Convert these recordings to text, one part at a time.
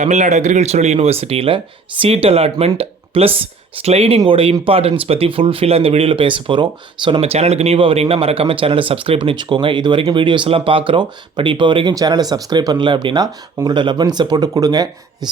Tamil Nadu agricultural யூனிவர்சிட்டியில் seat allotment plus ஸ்லைடிங்கோட importance பற்றி ஃபுல்ஃபில்லாக இந்த வீடியோவில் பேச போகிறோம். ஸோ நம்ம சேனலுக்கு நியூவாக வரீங்கன்னா மறக்காமல் சேனலை சப்ஸ்கிரைப் பண்ணி வச்சுக்கோங்க. இது வரைக்கும் வீடியோஸ் எல்லாம் பார்க்குறோம், பட் இப்போ வரைக்கும் சேனலை சப்ஸ்கிரைப் பண்ணல அப்படின்னா உங்களோட லவ் அண்ட் சப்போர்ட்டு கொடுங்க.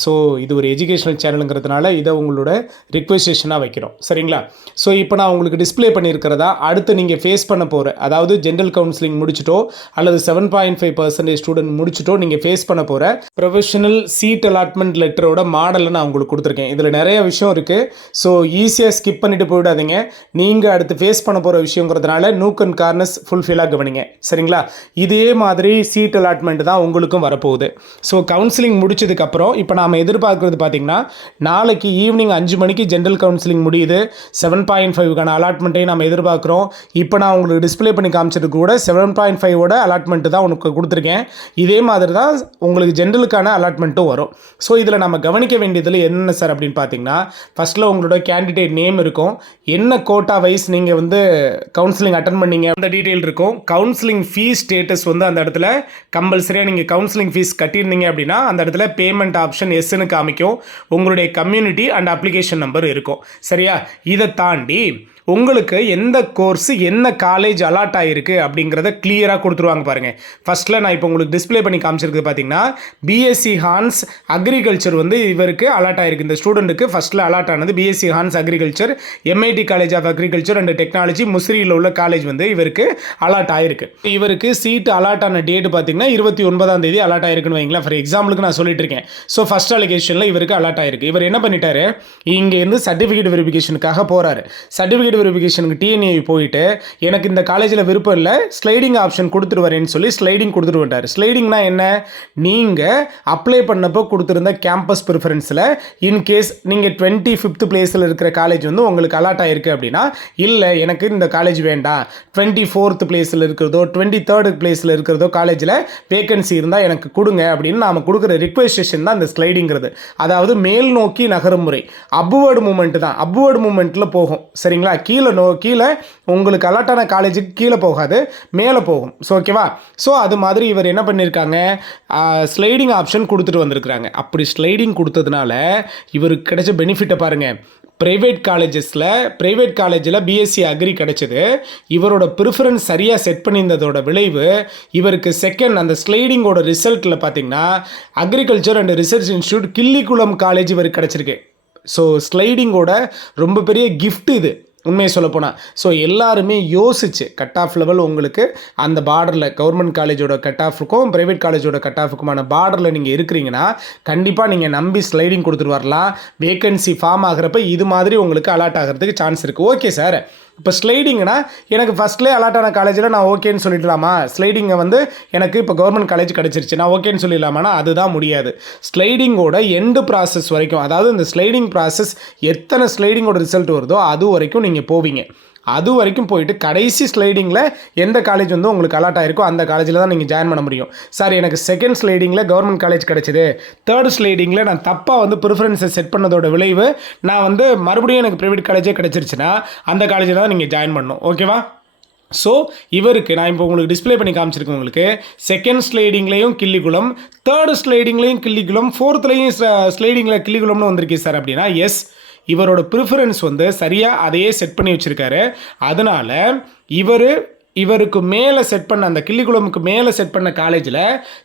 ஸோ இது ஒரு எஜுகேஷனல் சேனலுங்கிறதுனால இதை உங்களோட ரிக்வெஸ்டேஷனாக வைக்கிறோம், சரிங்களா? ஸோ இப்போ நான் உங்களுக்கு டிஸ்பிளே பண்ணியிருக்கிறதா அடுத்து நீங்கள் ஃபேஸ் பண்ண போகிற, அதாவது ஜென்ரல் கவுன்சிலிங் முடிச்சிட்டோ அல்லது 7.5% ஸ்டூடெண்ட் முடிச்சிட்டோ நீங்கள் ஃபேஸ் பண்ண போகிற ப்ரொவிஷனல் சீட் அலாட்மெண்ட் லெட்டரோட மாடலை நான் உங்களுக்கு கொடுத்துருக்கேன். இதில் நிறைய விஷயம் இருக்குது. ஸோ ஈஸியாக ஸ்கிப் பண்ணிட்டு போயிடாதீங்க. நீங்கள் அடுத்து ஃபேஸ் பண்ண போகிற விஷயங்கிறதுனால நூக் அண்ட் கார்னர்ஸ் ஃபுல்ஃபில்லாக கவனிங்க, சரிங்களா? இதே மாதிரி சீட் அலாட்மெண்ட் தான் உங்களுக்கும் வரப்போகுது. ஸோ கவுன்சிலிங் முடிச்சதுக்கப்புறம் இப்போ நாம் எதிர்பார்க்குறது பார்த்திங்கன்னா, நாளைக்கு ஈவினிங் 5 மணிக்கு ஜென்ரல் கவுன்சிலிங் முடியுது. 7.5க்கான அலாட்மெண்ட்டையும் நம்ம எதிர்பார்க்குறோம். இப்போ நான் உங்களுக்கு டிஸ்பிளே பண்ணி காமிச்சது கூட 7.5ஓட அலாட்மெண்ட்டு தான் உனக்கு கொடுத்துருக்கேன். இதே மாதிரி தான் உங்களுக்கு ஜென்ரலுக்கான அலாட்மெண்ட்டும் வரும். ஸோ இதில் நம்ம கவனிக்க வேண்டியதில் என்ன சார் அப்படின்னு பார்த்தீங்கன்னா, ஃபஸ்ட்டில் உங்களோட கேண்டிடேட் நேம் இருக்கும், என்ன கோட்டா வைஸ் நீங்கள் வந்து கவுன்சிலிங் அட்டன் பண்ணீங்க அந்த டீட்டெயில் இருக்கும். கவுன்சிலிங் ஃபீஸ் ஸ்டேட்டஸ் வந்து அந்த இடத்துல கம்பல்சரியாக நீங்கள் கவுன்சிலிங் ஃபீஸ் கட்டியிருந்தீங்க அப்படின்னா அந்த இடத்துல பேமெண்ட் ஆப்ஷன் எஸ்ன்னு காமிக்கும். உங்களுடைய கம்யூனிட்டி அண்ட் அப்ளிகேஷன் நம்பர் இருக்கும், சரியா? இதை தாண்டி உங்களுக்கு எந்த கோர்ஸு என்ன காலேஜ் அலாட் ஆகிருக்கு அப்படிங்கிறத கிளியராக கொடுத்துருவாங்க பாருங்கள். ஃபஸ்ட்டில் நான் இப்போ உங்களுக்கு டிஸ்பிளே பண்ணி காமிச்சிருக்கு பார்த்தீங்கன்னா, பிஎஸ்சி ஹான்ஸ் அக்ரிகல்ச்சர் வந்து இவருக்கு அலாட் ஆகிருக்கு. இந்த ஸ்டூடெண்ட்டுக்கு ஃபஸ்ட்டில் அலாட் ஆனது BSc hons agriculture, MIT college of agriculture and technology முசிறியில் உள்ள காலேஜ் வந்து இவருக்கு அலாட் ஆகிருக்கு. இவருக்கு சீட்டு அலாட் ஆன டேட் பார்த்தீங்கன்னா 29ஆம் தேதி அலாட் ஆகிருக்குன்னு வைங்களேன். ஃபார் எக்ஸாம்பிளுக்கு நான் சொல்லிட்டு இருக்கேன். ஸோ ஃபஸ்ட் அலிகேஷனில் இவருக்கு அலாட் ஆகிருக்கு. இவர் என்ன பண்ணிட்டாரு, இங்கேருந்து சர்டிஃபிகேட் வெரிஃபிகேஷனுக்காக போகிறாரு. சர்டிஃபிகேட் வெரிஃபிகேஷனுக்கு TNAU போயிட்டு எனக்கு இந்த காலேஜில் விருப்பம் இல்லை, ஸ்லைடிங் ஆப்ஷன் கொடுத்துட்டு வரேன்னு சொல்லி ஸ்லைடிங் கொடுத்துட்டு வந்துட்டார். ஸ்லைடிங்னா என்ன, நீங்கள் அப்ளை பண்ணப்போ கொடுத்துருந்த கேம்பஸ் ப்ரிஃபரன்ஸில் இன்கேஸ் நீங்கள் 25th பிளேஸில் இருக்கிற காலேஜ் வந்து உங்களுக்கு அலாட் ஆகிருக்கு அப்படின்னா, இல்லை எனக்கு இந்த காலேஜ் வேண்டாம், 24th பிளேஸில் இருக்கிறதோ 23rd பிளேஸில் இருக்கிறதோ காலேஜில் வேகன்சி இருந்தால் எனக்கு கொடுங்க அப்படின்னு நாம் கொடுக்குற ரிக்வெஸ்டேஷன் தான் இந்த ஸ்லைடிங்கிறது. அதாவது மேல் நோக்கி நகரும் முறை, அப்வர்டு மூமெண்ட் தான். அப்வர்டு மூமெண்ட்டில் போகும், சரிங்களா? கீழே உங்களுக்கு அலாட்டான காலேஜுக்கு கீழே போகாது, மேலே போகும். ஸோ ஓகேவா? ஸோ அது மாதிரி இவர் என்ன பண்ணியிருக்காங்க, ஸ்லைடிங் ஆப்ஷன் கொடுத்துட்டு வந்திருக்கிறாங்க. அப்படி ஸ்லைடிங் கொடுத்ததுனால இவருக்கு கிடைச்ச பெனிஃபிட்டை பாருங்கள். ப்ரைவேட் காலேஜில் பிஎஸ்சி அக்ரி கிடைச்சது. இவரோட ப்ரிஃபரன்ஸ் சரியாக செட் பண்ணியிருந்ததோட விளைவு இவருக்கு செகண்ட் அந்த ஸ்லைடிங்கோட ரிசல்ட்டில் பார்த்தீங்கன்னா agriculture and research institute Killikulam college இவருக்கு கிடச்சிருக்கு. ஸோ ஸ்லைடிங்கோட ரொம்ப பெரிய கிஃப்ட் இது, உண்மையை சொல்லப்போனால். ஸோ எல்லாருமே யோசிச்சு கட் ஆஃப் லெவல் உங்களுக்கு அந்த பார்டரில் கவர்மெண்ட் காலேஜோட கட் ஆஃபுக்கும் ப்ரைவேட் காலேஜோட கட் ஆஃபுக்குமான பார்டரில் நீங்கள் இருக்கிறீங்கன்னா கண்டிப்பாக நீங்கள் நம்பி ஸ்லைடிங் கொடுத்துட்டு வரலாம். வேகன்சி ஃபார்ம் ஆகிறப்ப இது மாதிரி உங்களுக்கு அலாட் ஆகிறதுக்கு சான்ஸ் இருக்குது. ஓகே சார், இப்போ ஸ்லைடிங்னா எனக்கு ஃபஸ்ட்லேயே அலாட் ஆன காலேஜில் நான் ஓகேன்னு சொல்லிடலாமா? ஸ்லைடிங்கை வந்து எனக்கு இப்போ கவர்மெண்ட் காலேஜ் கிடச்சிருச்சு, நான் ஓகேன்னு சொல்லிடலாமானா அதுதான் முடியாது. ஸ்லைடிங்கோட எண்டு ப்ராசஸ் வரைக்கும், அதாவது இந்த ஸ்லைடிங் ப்ராசஸ் எத்தனை ஸ்லைடிங்கோட ரிசல்ட் வருதோ அது வரைக்கும் நீங்கள் போவீங்க. அது வரைக்கும் போயிட்டு கடைசி ஸ்லைடிங்கில் எந்த காலேஜ் வந்து உங்களுக்கு அலாட் ஆகிருக்கோ அந்த காலேஜில் தான் நீங்கள் ஜாயின் பண்ண முடியும். சார் எனக்கு செகண்ட் ஸ்லைடிங்கில் கவர்மெண்ட் காலேஜ் கிடச்சிது, தேர்ட் ஸ்லைடிங்கில் நான் தப்பாக வந்து ப்ரிஃபரன்ஸை செட் பண்ணதோட விளைவு நான் வந்து மறுபடியும் எனக்கு ப்ரைவேட் காலேஜே கிடச்சிருச்சுன்னா அந்த காலேஜில் தான் நீங்கள் ஜாயின் பண்ணணும், ஓகேவா? ஸோ இவருக்கு நான் இப்போ உங்களுக்கு டிஸ்பிளே பண்ணி காமிச்சிருக்கேன். உங்களுக்கு செகண்ட் ஸ்லைடிங்லேயும் கிள்ளிக்குளம், தேர்ட் ஸ்லைடிங்லேயும் கிள்ளிக்குளம், ஃபோர்த்லேயும் ஸ்லைடிங்கில் கிள்ளிக்குளம்னு வந்திருக்கு சார் அப்படின்னா எஸ், இவரோட ப்ரிஃபரன்ஸ் வந்து சரியாக அதையே செட் பண்ணி வச்சுருக்காரு. அதனால் இவருக்கு மேலே செட் பண்ண அந்த கிள்ளிக்குளமுக்கு மேலே செட் பண்ண காலேஜில்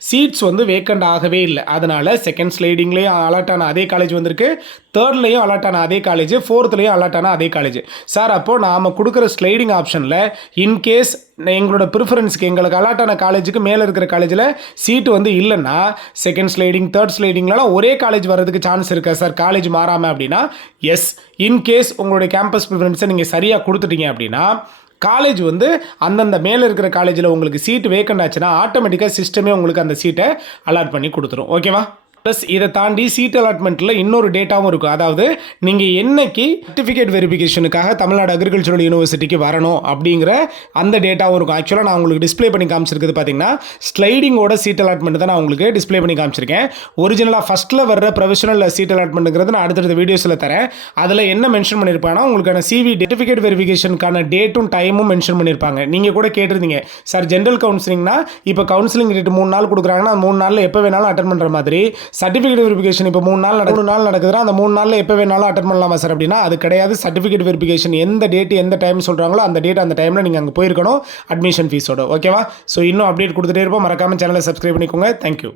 சீட்ஸ் வந்து வேக்கண்ட் ஆகவே இல்லை. அதனால் செகண்ட் ஸ்லைடிங்லேயும் அலாட் ஆன அதே காலேஜ் வந்திருக்கு, தேர்ட்லேயும் அலாட் ஆன அதே காலேஜ், ஃபோர்த்லேயும் அலாட் ஆன அதே காலேஜ். சார் அப்போது நாம் கொடுக்குற ஸ்லைடிங் ஆப்ஷனில் இன்கேஸ் எங்களோட ப்ரிஃபரன்ஸுக்கு எங்களுக்கு அலாட் ஆன காலேஜுக்கு மேலே இருக்கிற காலேஜில் சீட்டு வந்து இல்லைன்னா செகண்ட் ஸ்லைடிங் தேர்ட் ஸ்லைடிங்லாம் ஒரே காலேஜ் வர்றதுக்கு சான்ஸ் இருக்கா சார் காலேஜ் மாறாமல் அப்படின்னா எஸ். இன்கேஸ் உங்களுடைய கேம்பஸ் ப்ரிஃபரன்ஸை நீங்கள் சரியாக கொடுத்துட்டீங்க அப்படின்னா காலேஜ் வந்து அந்தந்த மேலே இருக்கிற காலேஜில் உங்களுக்கு சீட்டு வேக்கண்ட் ஆச்சுன்னா ஆட்டோமேட்டிக்காக சிஸ்டமே உங்களுக்கு அந்த சீட்டை அலாட் பண்ணி கொடுத்துரும், ஓகேவா? ப்ளஸ் இதை தாண்டி சீட் அலாட்மெண்ட்டில் இன்னொரு டேட்டாவும் இருக்கும். அதாவது நீங்கள் என்னைக்கு சர்டிஃபிகேட் வெரிஃபிகேஷனுக்காக தமிழ்நாடு அக்ரிகல்ச்சரல் யூனிவர்சிட்டிக்கு வரணும் அப்படிங்கிற அந்த டேட்டாவும் இருக்கும். ஆக்சுவலாக நான் உங்களுக்கு டிஸ்பிளே பண்ணி காமிச்சிருக்கிறது பார்த்தீங்கன்னா ஸ்லைடிங்கோட சீட் அலாட்மெண்ட் தான் நான் உங்களுக்கு டிஸ்பிளே பண்ணி காமிச்சிருக்கேன். ஒரிஜினலாக ஃபஸ்ட்டில் வர்ற ப்ரொவிஷனல் சீட் அலாட்மெண்ட்டுங்கிறது நான் அடுத்தடுத்த வீடியோஸில் தரேன். அதில் என்ன மென்ஷன் பண்ணியிருப்பாங்கன்னா உங்களுக்கான CV சர்டிஃபிகேட் வெரிஃபிகேஷனுக்கான டேட்டும் டைமும் மென்ஷன் பண்ணியிருப்பாங்க. நீங்கள் கூட கேட்டிருந்தீங்க சார் ஜென்ரல் கவுன்சிலிங்னா இப்போ கவுன்சிலிங் டேட் 3 நாள் கொடுக்குறாங்கன்னா 3 நாளில் எப்போ வேணாலும் அட்டன் பண்ணுற மாதிரி சர்டிஃபிகேட் வெரிஃபிகேஷன் இப்போ 3 நாள் நடக்குதுன்னா அந்த 3 நாளில் எப்போ வேணாலும் அட்டன் பண்ணலாமா சார் அப்படின்னா அது கிடையாது. சர்டிஃபிகேட் வெரிஃபிகேஷன் எந்த டேட் எந்த டைம் சொல்கிறாங்களோ அந்த டேட் அந்த டைமில் நீங்கள் அங்கே போயிருக்கணும் அட்மிஷன் ஃபீஸோட. ஓகேவா? ஸோ இன்னும் அப்டேட் கொடுத்துட்டே இருப்போம். மறக்காமல் சேனலை சப்ஸ்கிரைப் பண்ணிக்கோங்க. தேங்க்யூ.